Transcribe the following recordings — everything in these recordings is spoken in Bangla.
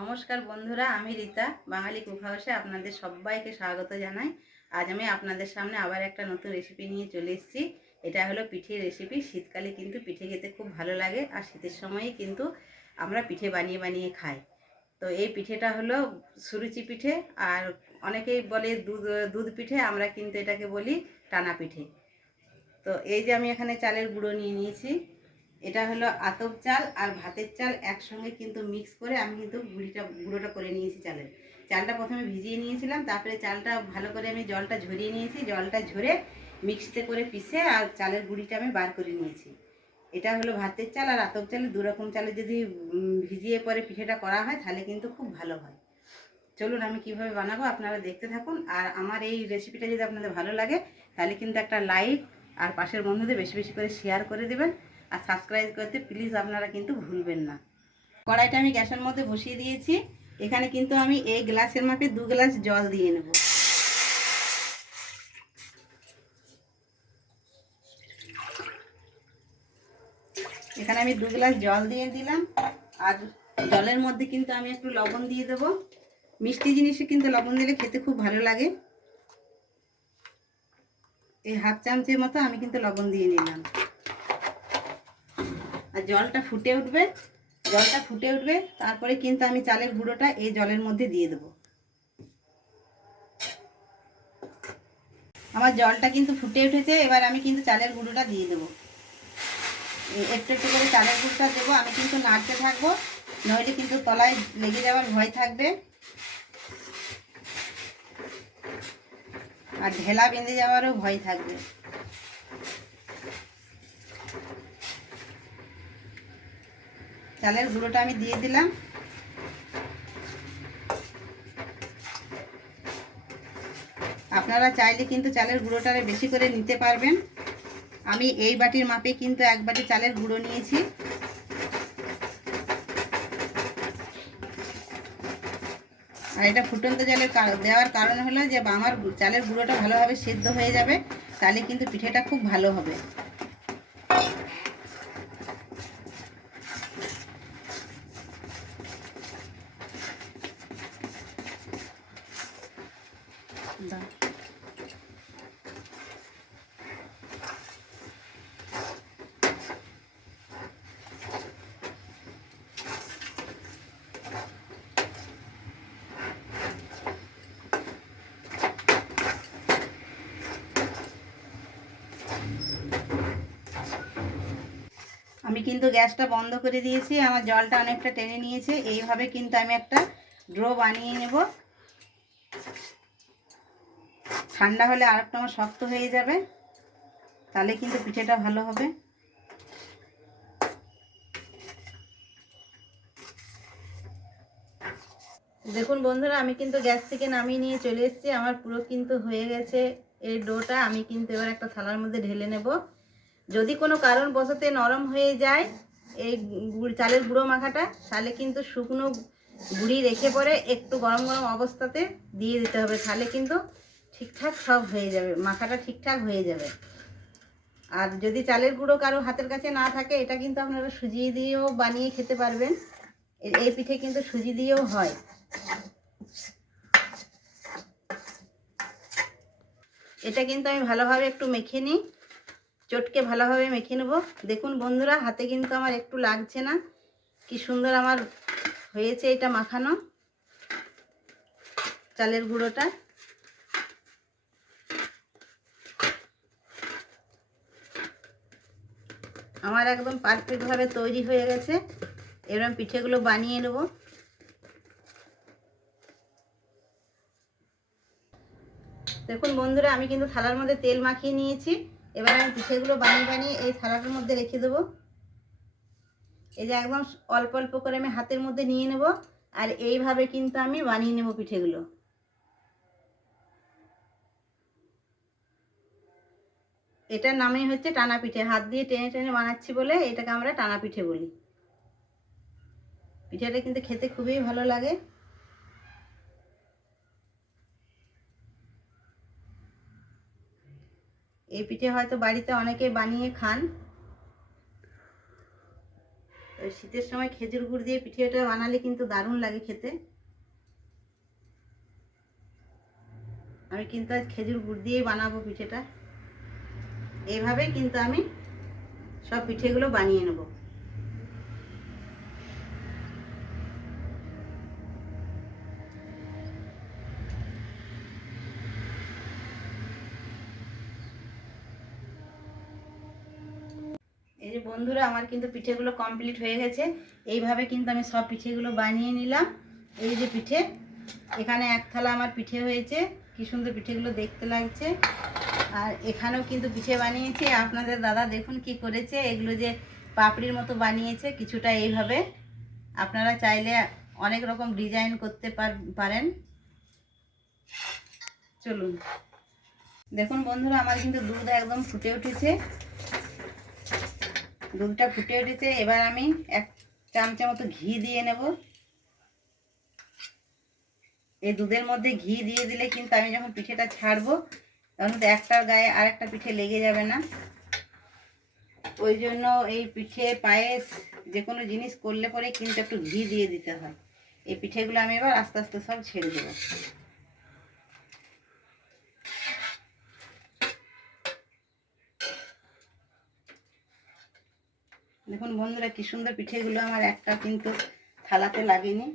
নমস্কার বন্ধুরা, আমি রীতা বাঙালি কুক হাউসে আপনাদের সবাইকে স্বাগত জানাই। আজ আমি আপনাদের সামনে আবার একটা নতুন রেসিপি নিয়ে চলে এসেছি। এটা হলো পিঠের রেসিপি। শীতকালে কিন্তু পিঠে খেতে খুব ভালো লাগে, আর শীতের সময়ই কিন্তু আমরা পিঠে বানিয়ে বানিয়ে খাই। তো এই পিঠেটা হলো সুরুচি পিঠে, আর অনেকেই বলে দুধ দুধ পিঠে, আমরা কিন্তু এটাকে বলি টানা পিঠে। তো এই যে আমি এখানে চালের গুঁড়ো নিয়ে নিয়েছি। এটা হলো আতপ চাল আর ভাতের চাল একসঙ্গে কিন্তু মিক্স করে আমি কিন্তু গুঁড়োটা করে নিয়েছি। চালটা প্রথমে ভিজিয়ে নিয়েছিলাম, তারপরে চালটা ভালো করে আমি জলটা ঝরিয়ে নিয়েছি। জলটা ঝরে মিক্সিতে করে পিষে আর চালের গুঁড়িটা আমি বার করে নিয়েছি। এটা হলো ভাতের চাল আর আতপ চাল, দুরকম চালে যদি ভিজিয়ে পরে পিঠেটা করা হয় তাহলে কিন্তু খুব ভালো হয়। চলুন আমি কিভাবে বানাবো আপনারা দেখতে থাকুন। আর আমার এই রেসিপিটা যদি আপনাদের ভালো লাগে তাহলে কিন্তু একটা লাইক আর পাশের বন্ধুদের বেশি বেশি করে শেয়ার করে দেবেন, আর সাবস্ক্রাইব করতে প্লিজ আপনারা কিন্তু ভুলবেন না। কড়াইটা আমি গ্যাসের মধ্যে বসিয়ে দিয়েছি। এখানে কিন্তু আমি এই গ্লাসের মাপে 2 গ্লাস জল দিয়ে নেব। এখানে আমি 2 গ্লাস জল দিয়ে দিলাম। আর জলের মধ্যে কিন্তু আমি একটু লবণ দিয়ে দেবো। মিষ্টি জিনিসে কিন্তু লবণ দিলে খেতে খুব ভালো লাগে। এই হাফ চামচের মতো আমি কিন্তু লবণ দিয়ে নিলাম। আর জলটা ফুটে উঠবে, তারপরে কিন্তু আমি চালের গুঁড়োটা এই জলের মধ্যে দিয়ে দেবো। আমার জলটা কিন্তু ফুটে উঠেছে, এবার আমি কিন্তু চালের গুঁড়োটা দিয়ে দেবো। একটু একটু করে চালের গুঁড়োটা দেবো। আমি কিন্তু নাড়তে থাকবো, নইলে কিন্তু তলায় লেগে যাওয়ার ভয় থাকবে আর ঢেলা বেঁধে যাওয়ারও ভয় থাকবে। চালের গুঁড়োটা আমি দিয়ে দিলাম। আপনারা চাইলে কিন্তু চালের গুঁড়োটা বেশি করে নিতে পারবেন। আমি এই বাটির মাপে কিন্তু 1 বাটি চালের গুঁড়ো নিয়েছি। আর এটা ফুটন্ত জলে দেওয়ার কারণ হলো যে আমার চালের গুঁড়োটা ভালোভাবে সেদ্ধ হয়ে যাবে, তাহলে কিন্তু পিঠেটা খুব ভালো হবে। আমি কিন্তু গ্যাসটা বন্ধ করে দিয়েছি। আমার জলটা অনেকটা টেনে নিয়েছে। এইভাবে কিন্তু আমি একটা ড্রো বানিয়ে নেব। ঠান্ডা হলে আরেকটা আমার শক্ত হয়ে যাবে, তাহলে কিন্তু পিঠেটা ভালো হবে। দেখুন বন্ধুরা, আমি কিন্তু গ্যাস থেকে নামিয়ে নিয়ে চলে এসেছি। আমার পুরো কিন্তু হয়ে গেছে এই ডোটা। আমি কিন্তু এবার একটা থালার মধ্যে ঢেলে নেব। যদি কোনো কারণবশত নরম হয়ে যায় এই চালের গুঁড়ো মাখাটা, তাহলে কিন্তু শুকনো গুঁড়ি রেখে পরে একটু গরম গরম অবস্থাতে দিয়ে দিতে হবে, তাহলে কিন্তু ঠিকঠাক সব হয়ে যাবে, মাখাটা ঠিকঠাক হয়ে যাবে। আর যদি চালের গুঁড়ো কারো হাতের কাছে না থাকে, এটা কিন্তু আপনারা সুজি দিয়েও বানিয়ে খেতে পারবেন। এই পিঠে কিন্তু সুজি দিয়েও হয়। এটা কিন্তু আমি ভালোভাবে একটু মেখে নিই, চটকে ভালোভাবে মেখে নেব। দেখুন বন্ধুরা, হাতে কিন্তু আমার একটু লাগছে না, কি সুন্দর আমার হয়েছে এটা মাখানো চালের গুঁড়োটা। আমার একদম পারফেক্টভাবে তৈরি হয়ে গেছে। এরকম পিঠেগুলো বানিয়ে নেব। দেখুন বন্ধুরা, আমি কিন্তু থালার মধ্যে তেল মাখিয়ে নিয়েছি। এবার আমি পিঠেগুলো বানিয়ে বানিয়ে এই থালাটার মধ্যে রেখে দেবো। এই যে একদম অল্প অল্প করে আমি হাতের মধ্যে নিয়ে নেব, আর এইভাবে কিন্তু আমি বানিয়ে নেব পিঠেগুলো। এটার নামই হচ্ছে টানা পিঠে। হাত দিয়ে টেনে টেনে বানাচ্ছি বলে এটাকে আমরা টানা পিঠে বলি। পিঠেটা কিন্তু খেতে খুবই ভালো লাগে। এই পিঠে হয়তো বাড়িতে অনেকে বানিয়ে খান। ওই শীতের সময় খেজুর গুড় দিয়ে পিঠেটা বানালে কিন্তু দারুণ লাগে খেতে। আমি কিন্তু আজ খেজুর গুড় দিয়েই বানাবো পিঠেটা। এইভাবেই কিন্তু আমি সব পিঠেগুলো বানিয়ে নেব। এই যে বন্ধুরা, আমার কিন্তু পিঠেগুলো কমপ্লিট হয়ে গেছে। এইভাবে কিন্তু আমি সব পিঠেগুলো বানিয়ে নিলাম। এই যে পিঠে, এখানে এক থালা আমার পিঠে হয়েছে। কি সুন্দর পিঠেগুলো দেখতে লাগছে। আর এখানেও কিন্তু পিঠে বানিয়েছে আপনাদের দাদা। দেখুন কি করেছে, এগুলো যে পাপড়ির মতো বানিয়েছে কিছুটা এইভাবে। আপনারা চাইলে অনেক রকম ডিজাইন করতে পারেন। চলুন দেখুন বন্ধুরা, আমার কিন্তু দুধ একদম ফুটে উঠেছে। দুধটা ফুটে উঠেছে, এবার আমি 1 চামচা মতো ঘি দিয়ে নেব। এই দুধের মধ্যে ঘি দিয়ে দিলে কিন্তু আমি যখন পিঠেটা ছাড়বো তখন তো একটার গায়ে আর একটা পিঠে লেগে যাবে না। ওই জন্য এই পিঠে, পায়েস, যে কোনো জিনিস করলে পরে কিন্তু একটু ঘি দিয়ে দিতে হয়। এই পিঠেগুলো আমি এবার আস্তে আস্তে সব ছেড়ে দেবো। দেখুন বন্ধুরা, কি সুন্দর পিঠেগুলো আমার একটা কিন্তু থালাতে লাগেনি।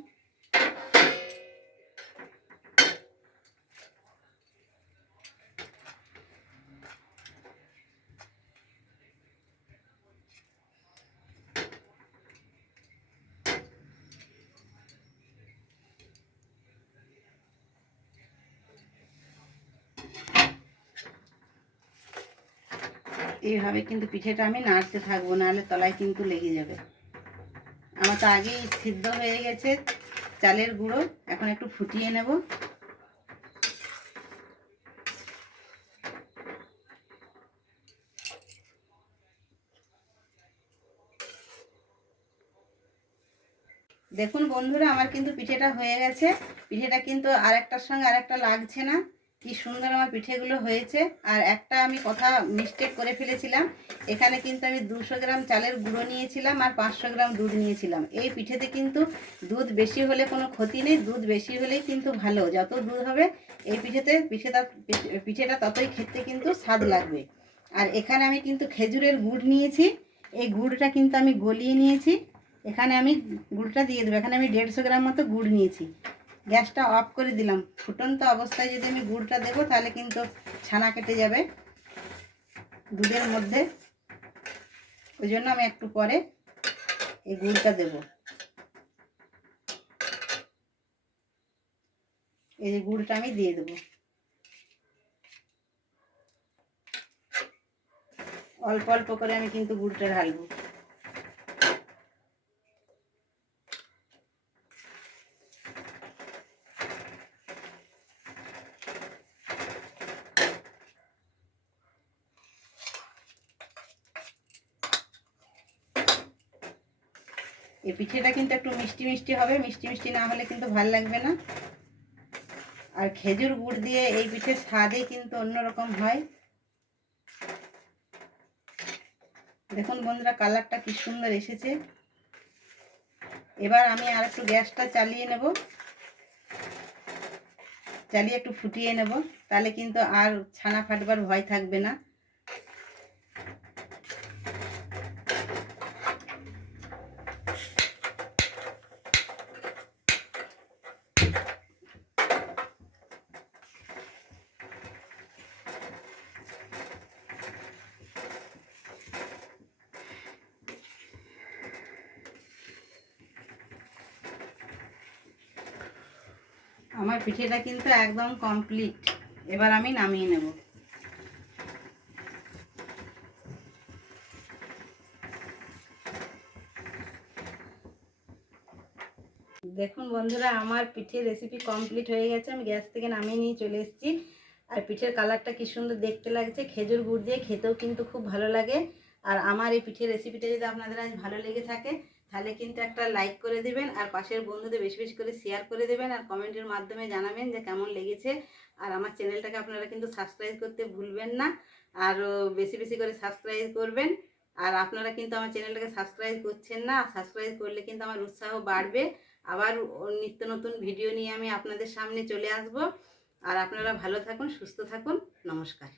এইভাবে কিন্তু পিঠেটা আমি নাড়তে থাকবো, নাহলে তলায় কিন্তু লেগে যাবে। আমার তো আগেই সিদ্ধ হয়ে গেছে চালের গুঁড়ো, এখন একটু ফুটিয়ে নেব। দেখুন বন্ধুরা, আমার কিন্তু পিঠেটা হয়ে গেছে। পিঠেটা কিন্তু আরেকটার সঙ্গে আরেকটা লাগছে না। কি সুন্দর আমার পিঠেগুলো হয়েছে। আর একটা আমি কথা মিস্টেক করে ফেলেছিলাম। এখানে কিন্তু আমি 200 গ্রাম চালের গুঁড়ো নিয়েছিলাম আর 500 গ্রাম দুধ নিয়েছিলাম। এই পিঠেতে কিন্তু দুধ বেশি হলে কোনো ক্ষতি নেই, দুধ বেশি হলেই কিন্তু ভালো। যত দুধ হবে এই পিঠেটা ততই খেতে কিন্তু স্বাদ লাগবে। আর এখানে আমি কিন্তু খেজুরের গুড় নিয়েছি। এই গুড়টা কিন্তু আমি গলিয়ে নিয়েছি। এখানে আমি গুড়টা দিয়ে দেবো। এখানে আমি 150 গ্রাম মতো গুড় নিয়েছি। গ্যাসটা অফ করে দিলাম। ফুটন্ত অবস্থায় যদি আমি গুড়টা দেবো তাহলে কিন্তু ছানা কেটে যাবে দুধের মধ্যে। ওই জন্য আমি একটু পরে এই গুড়টা দেব। এই যে গুড়টা আমি দিয়ে দেবো। অল্প অল্প করে আমি কিন্তু গুড়টা ঢালবো। এই পিঠেটা কিন্তু একটু মিষ্টি মিষ্টি হবে, মিষ্টি মিষ্টি না হলে কিন্তু ভাল লাগবে না। আর খেজুর গুড় দিয়ে এই পিঠের স্বাদই কিন্তু অন্যরকম হয়। দেখুন বন্ধুরা, কালারটা কি সুন্দর এসেছে। এবার আমি আর একটু গ্যাসটা চালিয়ে নেব, চালিয়ে একটু ফুটিয়ে নেব। তাহলে কিন্তু আর ছানা ফাটবার ভয় থাকবে না। আমার পিঠেটা কিন্তু একদম কমপ্লিট। এবার আমি নামিয়ে নেব। দেখুন বন্ধুরা, আমার পিঠের রেসিপি কমপ্লিট হয়ে গেছে। আমি গ্যাস থেকে নামিয়ে নিয়ে চলে এসেছি। আর পিঠের কালারটা কি সুন্দর দেখতে লাগছে। খেজুর গুড় দিয়ে খেতেও কিন্তু খুব ভালো লাগে। আর আমার এই পিঠের রেসিপিটা যদি আপনাদের আজ ভালো লেগে থাকে তাহলে কিন্তু একটা লাইক করে দেবেন। আর পাশের বন্ধুদের বেশি বেশি করে শেয়ার করে দেবেন। আর কমেন্টের মাধ্যমে জানাবেন যে কেমন লেগেছে। আর আমার চ্যানেলটাকে আপনারা কিন্তু সাবস্ক্রাইব করতে ভুলবেন না। আর বেশি বেশি করে সাবস্ক্রাইব করবেন। আর আপনারা কিন্তু আমার চ্যানেলটাকে সাবস্ক্রাইব করছেন না, সাবস্ক্রাইব করলে কিন্তু আমার উৎসাহ বাড়বে। আবার নিত্য নতুন ভিডিও নিয়ে আমি আপনাদের সামনে চলে আসব। আর আপনারা ভালো থাকুন, সুস্থ থাকুন। নমস্কার।